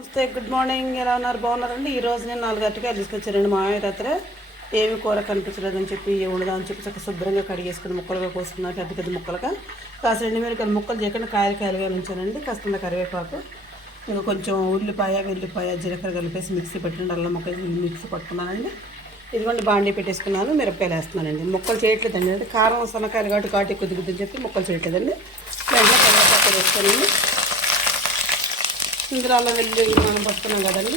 నమస్తే, good morning. ఎలా ఉన్నారు? బాగున్నారండి. ఈరోజు నేను 4 అరటికాయలు తీసుకొచ్చానండి. మా ఆయన రాత్రి ఏమి కూర కనిపించలేదని చెప్పి వండుదామని చెప్పి చక్కగా శుభ్రంగా కడిగేసుకుని ముక్కలుగా కోసుకున్నాను, పెద్ద పెద్ద ముక్కలుగా. కాస్త 2 మిరపకాయలు ముక్కలు చేయకుండా కాయలుగా ఉంచానండి. కాస్త కరివేపాకు, ఇంకా కొంచెం ఉల్లిపాయ, వెల్లిపాయ, జీలకర్ర కలిపేసి మిక్సీ పెట్టండి. అల్లం ముక్క మిక్సీ పట్టుకున్నానండి. ఇదిగోండి బాండీ పెట్టేసుకున్నాను. మిరపకాయలు వేస్తున్నానండి. ముక్కలు చేయట్లేదండి, అంటే కారం సన్నకాయలు ఘాటు ఎక్కువ దిగుతుందని చెప్పి ముక్కలు చేయట్లేదండి. వెంటనే కరివేపాకు వేస్తానండి. ఇందులో అలా వెళ్ళి మనం పట్టుకున్నాం కదండి,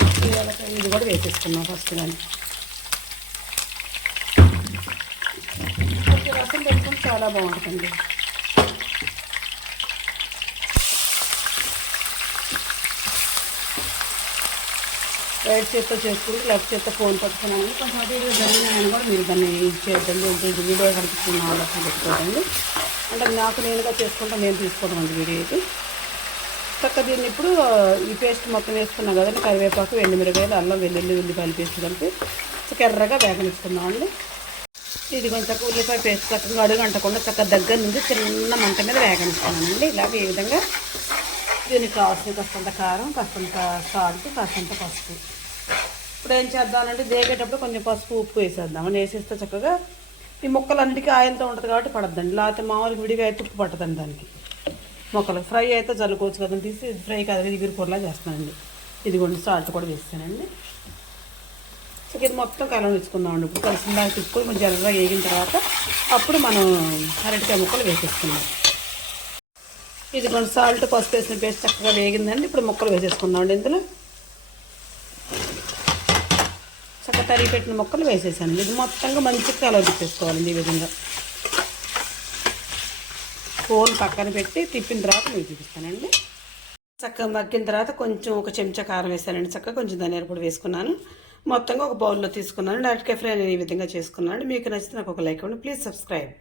ఇది కూడా వేసేసుకున్నాం ఫస్ట్. కానీ కొంచెం రసం పెట్టుకుని చాలా బాగుంటుందండి. రైట్ చేత్తో చేసుకుంటే లెఫ్ట్ చేత్తో ఫోన్ పట్టుకున్నామండి. కొంచెం అటు ఇటు జరిగినాయని కూడా మీరు దాన్ని ఇచ్చేద్దండి. ఇది వీడియో కనిపిస్తున్న ఆలోచన పెట్టుకోవద్దండి. అంటే నాకు నేనుగా చేసుకుంటా, నేను తీసుకోవడం అండి వీడియో ఇది. చక్కగా దీన్ని ఇప్పుడు ఈ పేస్ట్ మొత్తం వేసుకున్నాం కదండి. కరివేపాకు, ఎండుమిరపకాయలు, అల్లం, ఉల్లిపాయలు పేస్ట్ కలిపి ఎర్రగా వేగనిస్తున్నామండి. ఇది కొంచెం చక్కగా ఉల్లిపాయ పేస్ట్ చక్కగా అడుగంటకుండా చక్కగా దగ్గర నుంచి చిన్న మంట మీద వేగనిస్తున్నానండి. ఇలాగ ఈ విధంగా దీనికి కావాల్సిన కాస్తంత కారం, కాస్తంత సాల్ట్, కాస్తంత పసుపు. ఇప్పుడు ఏం చేద్దామంటే దేగేటప్పుడు కొంచెం పసుపు, ఉప్పు వేసేద్దామని వేసేస్తే చక్కగా ఈ ముక్కలన్నిటికీ ఆయిల్తో ఉంటుంది కాబట్టి పడద్దండి. లేకపోతే మామూలుగా విడిగా అయితే ఉప్పు పట్టదండి దానికి. మొక్కలు ఫ్రై అయితే జల్లుకోవచ్చు కదండి, తీసి ఫ్రై కాదు ఇగురు కూరలా చేస్తున్నానండి. ఇదిగోండి సాల్ట్ కూడా వేస్తానండి. సో ఇది మొత్తం కలవనిచ్చుకుందామండి. ఇప్పుడు కలిసిన దాకా తిప్పుకొని కొంచెం ఎర్రగా వేగిన తర్వాత అప్పుడు మనం అరటికాయ ముక్కలు వేసేసుకుందాం. ఇదిగోండి సాల్ట్, పసుపు వేసిన పేస్ట్ చక్కగా వేగిందండి. ఇప్పుడు ముక్కలు వేసేసుకుందామండి. ఇందులో చక్కగా తరిగి పెట్టిన ముక్కలు వేసేసాను. ఇది మొత్తంగా మంచిగా కలవనిచ్చేసుకోవాలండి. ఈ విధంగా ఫోన్ పక్కన పెట్టి తిప్పిన తర్వాత మీకు చూపిస్తానండి. చక్కగా మగ్గిన తర్వాత కొంచెం ఒక చెంచా కారం వేసానండి. చక్కగా కొంచెం ధనియాల పొడి వేసుకున్నాను. మొత్తంగా ఒక బౌల్లో తీసుకున్నాను. అరటికాయ ఫ్రై నేను ఈ విధంగా చేసుకున్నాను. మీకు నచ్చితే నాకు ఒక లైక్ ఇవ్వండి. Please subscribe.